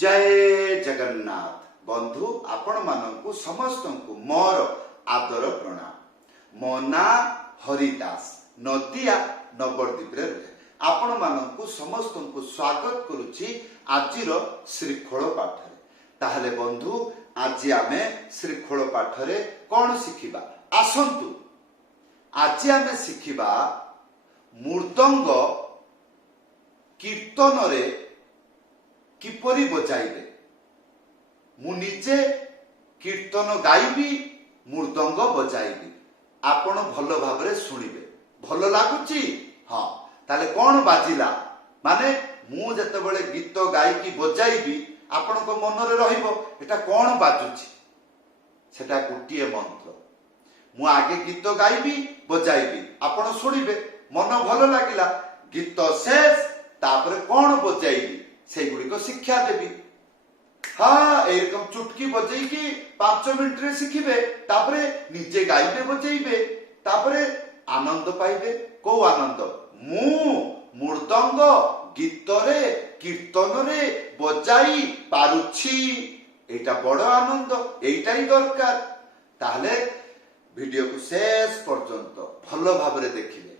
जय जगन्नाथ बंधु आपण मानकु समस्त को मोर आदर प्रणाम। मो ना हरिदास नदिया नवद्वीप रे आपण मानकु समस्त को स्वागत करुछि आजिर श्रीखोल पाठ रे। ताहले बंधु आज आमे श्रीखोल पाठ रे कोन शिखिबा आसंतु। आज आमे शिखिबा मृदंग कीर्तन रे किपरि बजाइबे। मु निजे कीर्तन गाइबी मृदंग बजाइबी आपण भल भाबरे सुनिबे। भल लागुची हाँ ताले कौन बाजिला माने मु जेतेबेले गीत गाइकी बजाइबी आपण को मन रे रहिबो एटा कौन बाजुची सेटा गुटिए मंत्र। मु आगे गीत गाइबी बजाइबी आपण सुनिबे मन भल लागिला गीत शेष तापरे कौन बजाइबी से गुड़ी शिक्षा देवी। हाँ एरकम चुटकी बजेकी 5 मिनट रे शिखिबे तापरे निजे गाइबे बजेइबे तापरे आनंद पाइबे। को आनंद मु मृदंग गीत रे कीर्तन रे बजाई पारुछि एटा बड़ आनंद एटा ही दरकार। ताहले वीडियो को शेष पर्यंत भल भाबरे देखिले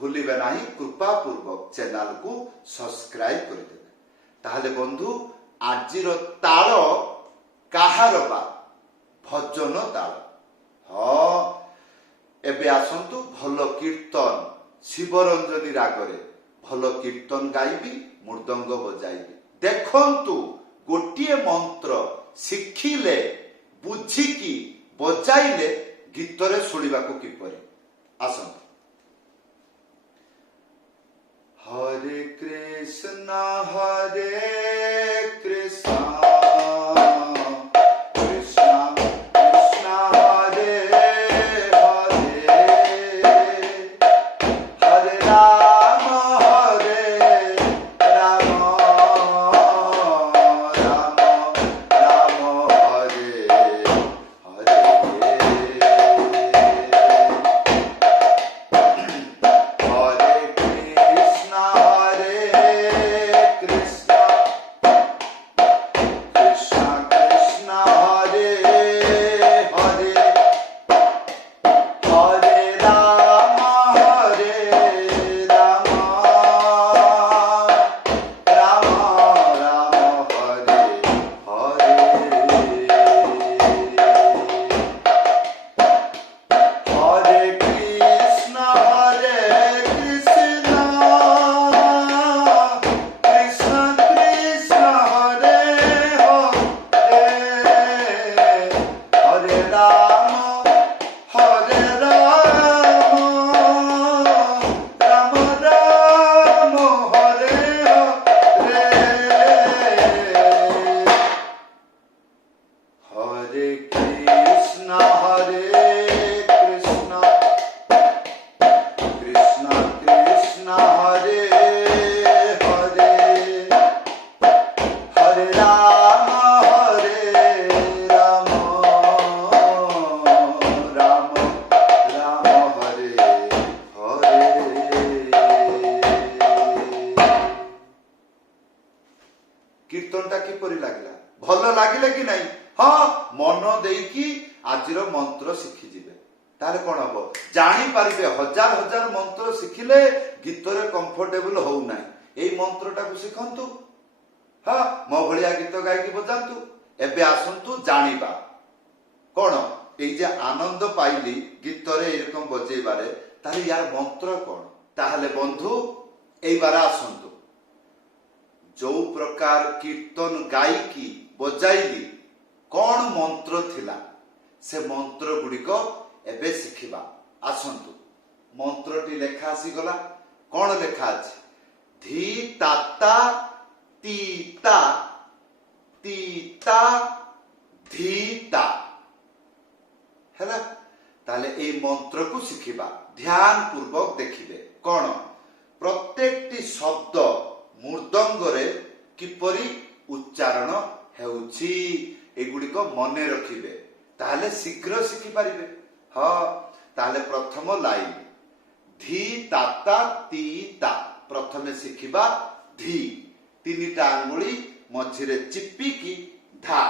भूलिबे नाही। कृपा पूर्वक चैनल को सब्सक्राइब कर देबे। ताहले बंधु आजिर ताल काहार बा भजन ताल। हाँ एबे आसंतु भल कीर्तन शिवरंजनी रागरे भल कीर्तन गाइबी मृदंग बजाइबी। देखंतु गोटिए मंत्र शिखिले बुझिकी बजाइले गीतरे सुनिबाकू किपरि आसंतु। हरे कृष्णा कृष्णा कृष्णा हरे हरे हरे राम राम राम राम हरे हरे। कीर्तनटा किपरि लागला भल लागिले कि नहीं? हाँ मन देकी आजिर मंत्र शिखि जिबे तारे कोन हबो जानि पारिबे। हजार हजार मंत्र शिखिले गीत रे कंफर्टेबल हो नाही। एई मंत्रटा को शिखंतु। हाँ मो भलिया गीत गायकी बजांतु। एबे आसंतु जानिबा कोन एई जे आनंद पाइली गीत रे एरकम बजेबारे तारे यार मंत्र कोन। ताहले बंधु एई बार आसंतु जो प्रकार कीर्तन गायकी बजाइली कौन मंत्र थिला से मंत्र गुड़िक एबे शिखिबा आसंतु। मंत्रटी लेखा आसी गला कौन लेखा अछि धी ताता तीता तीता धीता हैला। ताले ए मंत्र को शिखिबा ध्यान पूर्वक देखिबे कौन प्रत्येकटी शब्द मृदंग रे किपरि उच्चारण हेउछि एगुड़िक मने रखिबे ताहले शीघ्र शिखि पारिबे। हाँ ताहले प्रथम लाइन धी ताता ती ता प्रथमे शिखिबा धी तीनिटा आंगुली ମଝିରେ ଚିପିକି ଧା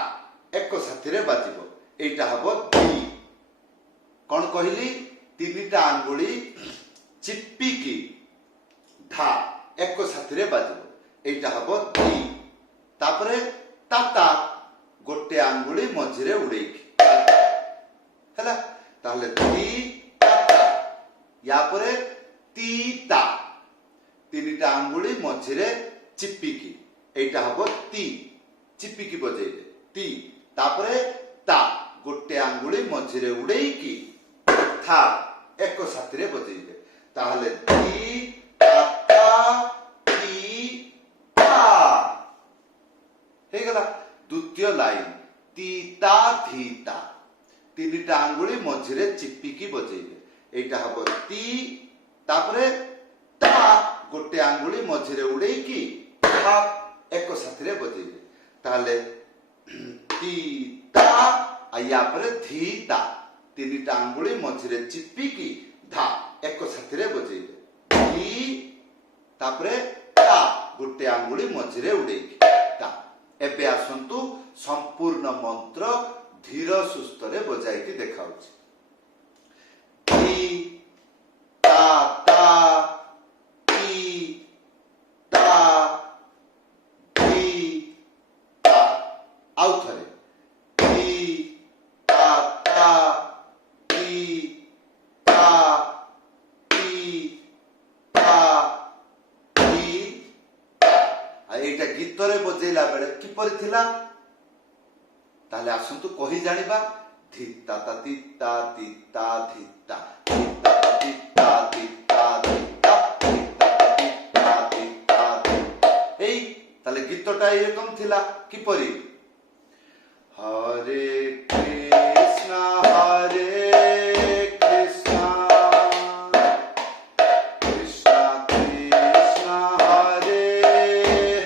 ଏକ ସାଥିରେ ବାଜିବ। ଏଇଟା ହବ ଦି। କଣ କହିଲି? ତିନିଟା ଆଙ୍ଗୁଳି ଚିପିକି ଧା ଏକ ସାଥିରେ ବାଜିବ। ଏଇଟା ହବ ଦି। ତାପରେ ତାତା ଗୋଟେ ଆଙ୍ଗୁଳି ମଝିରେ ଉଡେଇକି ହେଲା। ତାହେଲେ ଦି ତାତା। ୟା ପରେ ତିତା ତିନିଟା ଆଙ୍ଗୁଳି ମଝିରେ ଚିପିକି ଏଇଟା ହବ ତି। ଚିପିକି ବଜେଇବେ ତି। ତାପରେ ତା ଗୋଟେ ଆଙ୍ଗୁଳି ମଝିରେ ଉଡେଇକି ଥା ଏକ ସାଥିରେ ବଜେଇବେ। ତାହେଲେ ତି ତାତା ତି ତା ହେଇଗଲା। ଦ୍ୱିତୀୟ ଲାଇନ ତିତା ଧିତା ତିନିଟା ଆଙ୍ଗୁଳି ମଝିରେ ଚିପିକି ବଜେଇବେ। ଏଇଟା ହବ ତି। ତାପରେ ତା ଗୋଟେ ଆଙ୍ଗୁଳି ମଝିରେ ଉଡେଇକି ଥା ଏକ ସାଥିରେ ବଜେଇବେ। ତାହେଲେ ତିତା ୟା ପରେ ଧିତା ତିନିଟା ଆଙ୍ଗୁଳି ମଝିରେ ଚିପିକି ଧା ଏକ ସାଥିରେ ବଜେଇବେ। ଧି ତାପରେ ତା ଗୋଟେ ଆଙ୍ଗୁଳି ମଝିରେ ଉଡେଇକି ତା। ଏବେ ଆସନ୍ତୁ ସମ୍ପୂର୍ଣ୍ଣ ମନ୍ତ୍ର ଧୀର ସୁସ୍ଥରେ ବଜାଇକି ଦେଖାଉଛି। ତି ତା ତା ତି ତା ଧି ତା। ଆଉ ଥରେ ତି ତା ତା ତି ତା ତି ତା ତି ତା। ଏଇଟା ଗୀତରେ ବଜେଇଲା ବେଳେ କିପରି ଥିଲା? ତାହେଲେ ଆସନ୍ତୁ କହି ଜାଣିବା। ଧିତା ତା ତିତା ତିତା ଧିତା ଧିତା ତା ତିତା ତିତା ଧିତା ଧିତା ତା ତିତା ତିତା ଧିତା। ଏଇ ତାହେଲେ ଗୀତଟା ଏରକମ ଥିଲା। କିପରି? ହରେ କୃଷ୍ଣ ହରେ କୃଷ୍ଣ କୃଷ୍ଣ କୃଷ୍ଣ ହରେ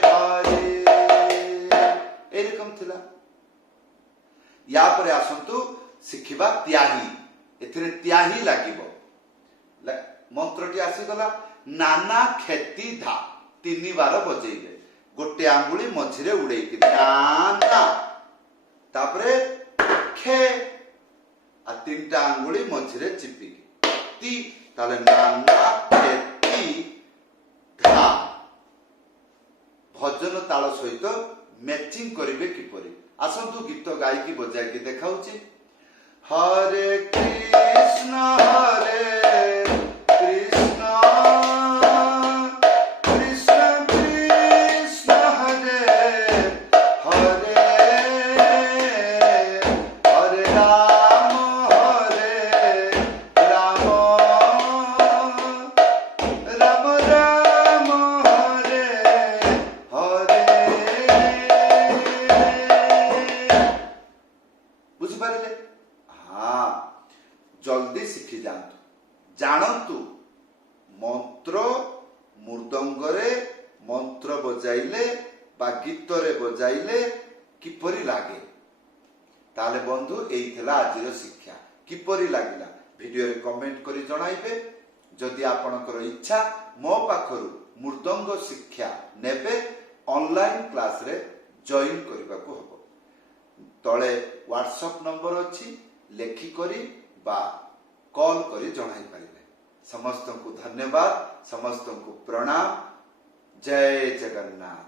ହରେ ଏରକମ ଥିଲା। ୟା ପରେ ଆସନ୍ତୁ ଶିଖିବା ତ୍ୟାହି। ଏଥିରେ ତ୍ୟାହି ଲାଗିବ। ମନ୍ତ୍ରଟି ଆସିଗଲା। ନାନା କ୍ଷତି ଧା ତିନି ବାର ବଜେଇବେ। ଗୋଟେ ଆଙ୍ଗୁଳି ମଝିରେ ଉଡେଇକି ନାନା। ତାପରେ ଖେ ତିନିଟା ଆଙ୍ଗୁଳି ମଝିରେ ଚିପିକି ତି। ତାହେଲେ ନାନା କ୍ଷତି ଧା। ଭଜନ ତାଳ ସହିତ ମ୍ୟାଚିଂ କରିବେ କିପରି? ଆସନ୍ତୁ ଗୀତ ଗାଇକି ବଜାଇକି ଦେଖାଉଛି। ହରେ କୃଷ୍ଣ ହରେ କୃଷ୍ଣ କୃଷ୍ଣ କୃଷ୍ଣ ହରେ ହରେ ହରେ ରାମ ରାମ ରାମ ରାମ ହରେ ହରେ। ବୁଝିପାରିଲେ? ହଁ, ଜଲ୍ଦି ଶିଖି ଯାଆନ୍ତୁ। ଜାଣନ୍ତୁ ମନ୍ତ୍ର ମୃଦଙ୍ଗରେ ମନ୍ତ୍ର ବଜାଇଲେ ବା ଗୀତରେ ବଜାଇଲେ କିପରି ଲାଗେ। ତାହେଲେ ବନ୍ଧୁ ଏଇ ଥିଲା ଆଜିର ଶିକ୍ଷା। କିପରି ଲାଗିଲା ଭିଡିଓରେ କମେଣ୍ଟ କରି ଜଣାଇବେ। ଯଦି ଆପଣଙ୍କର ଇଚ୍ଛା ମୋ ପାଖରୁ ମୃଦଙ୍ଗ ଶିକ୍ଷା ନେବେ ଅନଲାଇନ କ୍ଲାସରେ ଜଏନ୍ କରିବାକୁ ହବ। ତଳେ ହ୍ୱାଟ୍ସଆପ୍ ନମ୍ବର ଅଛି। ଲେଖିକରି ବା କଲ୍ କରି ଜଣାଇ ପାରିବେ। ସମସ୍ତଙ୍କୁ ଧନ୍ୟବାଦ। ସମସ୍ତଙ୍କୁ ପ୍ରଣାମ। ଜୟ ଜଗନ୍ନାଥ।